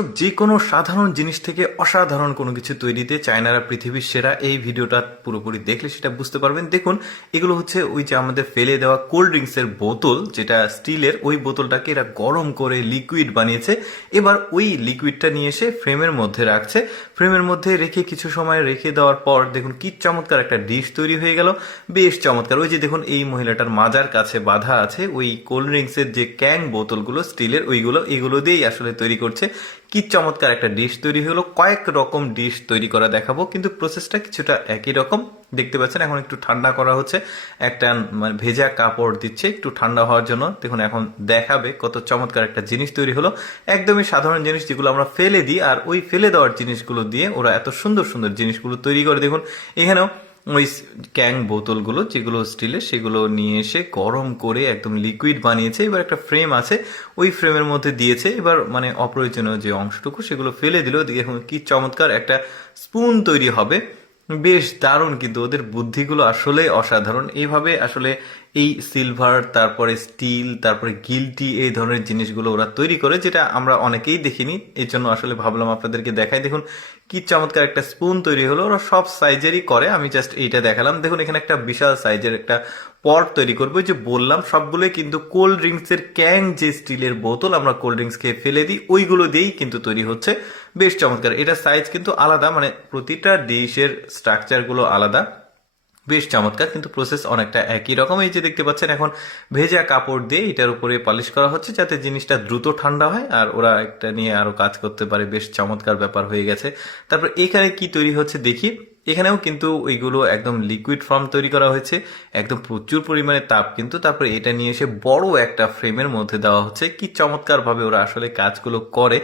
দর্শক, যে কোনো সাধারণ জিনিস থেকে অসাধারণ কোনো কিছু তৈরিতে চায়নারা পৃথিবীর সেরা। এই ভিডিওটা পুরোপুরি দেখলে সেটা বুঝতে পারবেন। দেখুন, এগুলো হচ্ছে ওই যে আমাদের ফেলে দেওয়া কোল্ড ড্রিঙ্কসের বোতল, যেটা স্টিলের, ওই বোতলটাকে এরা গরম করে লিকুইড বানিয়েছে। এবার ওই লিকুইডটা নিয়ে এসে ফ্রেমের মধ্যে রাখছে। ফ্রেমের মধ্যে রেখে কিছু সময় রেখে দেওয়ার পর দেখুন কি চমৎকার একটা ডিশ তৈরি হয়ে গেল। বেশ চমৎকার। ওই যে দেখুন, এই মহিলাটার মাজার কাছে বাঁধা আছে ওই কোল্ড ড্রিঙ্কসের যে ক্যান বোতলগুলো স্টিলের, এগুলো দিয়েই আসলে তৈরি করছে। কি চমৎকার একটা ডিশ তৈরি হলো। কয়েক রকম ডিশ তৈরি করা দেখাবো, কিন্তু প্রসেসটা কিছুটা একই রকম। দেখতে পাচ্ছেন এখন একটু ঠান্ডা করা হচ্ছে, একটা মানে ভেজা কাপড় দিচ্ছে একটু ঠান্ডা হওয়ার জন্য। দেখুন এখন দেখাবে কত চমৎকার একটা জিনিস তৈরি হলো। একদমই সাধারণ জিনিস যেগুলো আমরা ফেলে দিই, আর ওই ফেলে দেওয়ার জিনিসগুলো দিয়ে ওরা এত সুন্দর সুন্দর জিনিসগুলো তৈরি করে। দেখুন এখানেও ওই ক্যাং বোতলগুলো যেগুলো স্টিলের, সেগুলো নিয়ে এসে গরম করে একদম লিকুইড বানিয়েছে। এবার একটা ফ্রেম আছে, ওই ফ্রেমের মধ্যে দিয়েছে। এবার মানে অপ্রয়োজনীয় যে অংশটুকু সেগুলো ফেলে দিল। দেখুন কি চমৎকার একটা স্পুন তৈরি হবে। বেশ দারুণ, কিন্তু ওদের বুদ্ধিগুলো আসলে অসাধারণ। এইভাবে আসলে এই সিলভার, তারপরে স্টিল, তারপরে গিল্টি, এই ধরনের জিনিসগুলো ওরা তৈরি করে, যেটা আমরা অনেকেই দেখিনি। এই জন্য আসলে ভাবলাম আপনাদেরকে দেখাই। দেখুন কি চমৎকার একটা স্পুন তৈরি হলো। ওরা সব সাইজেরই করে, আমি জাস্ট এইটা দেখালাম। দেখুন এখানে একটা বিশাল সাইজের একটা পট তৈরি করবো। যে বললাম সবগুলোই কিন্তু কোল্ড ড্রিঙ্কস এর ক্যান, যে স্টিলের বোতল আমরা কোল্ড ড্রিঙ্কস খেয়ে ফেলে দিই, ওইগুলো দিয়েই কিন্তু তৈরি হচ্ছে। বেশ চমৎকার। এটা সাইজ কিন্তু আলাদা, মানে প্রতিটা ডিশের স্ট্রাকচার গুলো আলাদা। বেশ চমৎকার, কিন্তু প্রসেস অনেকটা একই রকম। এই যে দেখতে পাচ্ছেন এখন ভেজা কাপড় দিয়ে এটার উপরে পালিশ করা হচ্ছে, যাতে জিনিসটা দ্রুত ঠান্ডা হয় আর ওরা একটা নিয়ে আরো কাজ করতে পারে। বেশ চমৎকার ব্যাপার হয়ে গেছে। তারপর এখানে কি তৈরি হচ্ছে দেখি। এখানেও কিন্তু ওইগুলো একদম লিকুইড ফর্ম তৈরি করা হয়েছে, একদম প্রচুর পরিমাণে তাপ কিন্তু। তারপরে এটা নিয়ে এসে বড় একটা ফ্রেমের মধ্যে দেওয়া হচ্ছে। কি চমৎকার ভাবে ওরা আসলে কাজগুলো করে।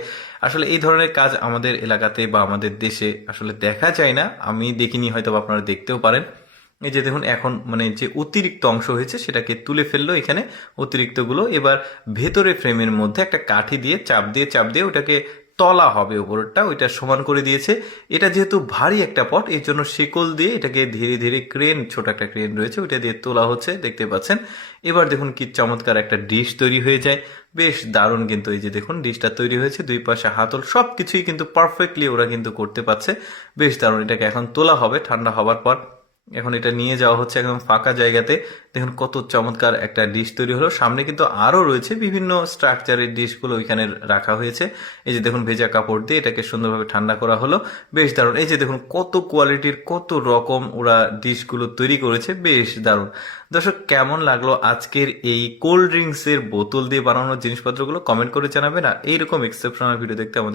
আসলে এই ধরনের কাজ আমাদের এলাকাতে বা আমাদের দেশে আসলে দেখা যায় না। আমি দেখিনি, হয়তো আপনারা দেখতেও পারেন। এই যে দেখুন এখন মানে যে অতিরিক্ত অংশ হয়েছে সেটাকে তুলে ফেললো এখানে, অতিরিক্তগুলো। এবার ভেতরে ফ্রেমের মধ্যে একটা কাঠি দিয়ে চাপ দিয়ে ওটাকে তলা হবে, উপরটা ওইটা সমান করে দিয়েছে। এটা যেহেতু ভারী একটা পট, এই জন্য শিকল দিয়ে এটাকে ধীরে ধীরে ক্রেন, ছোট একটা ক্রেন রয়েছে, ওইটা দিয়ে তোলা হচ্ছে, দেখতে পাচ্ছেন। এবার দেখুন কি চমৎকার একটা ডিশ তৈরি হয়ে যায়। বেশ দারুণ কিন্তু। এই যে দেখুন ডিশটা তৈরি হয়েছে, দুই পাশে হাতল, সবকিছুই কিন্তু পারফেক্টলি ওরা কিন্তু করতে পারছে। বেশ দারুণ। এটাকে এখন তোলা হবে ঠান্ডা হবার পর। এখন এটা নিয়ে যাওয়া হচ্ছে একদম ফাঁকা জায়গাতে। দেখুন কত চমৎকার একটা ডিশ তৈরি হলো। সামনে কিন্তু আরো রয়েছে বিভিন্ন স্ট্রাকচারের ডিশগুলো ওইখানে রাখা হয়েছে। এই যে দেখুন ভেজা কাপড় দিয়ে এটাকে সুন্দরভাবে ঠান্ডা করা হলো। বেশ দারুণ। এই যে দেখুন কত কোয়ালিটির, কত রকম ওরা ডিশগুলো তৈরি করেছে। বেশ দারুণ। দর্শক, কেমন লাগলো আজকের এই কোল্ড ড্রিঙ্কস এর বোতল দিয়ে বানানো জিনিসপত্রগুলো? কমেন্ট করে জানাবেন। আর এইরকম এক্সেপশনাল ভিডিও দেখতে আমাদের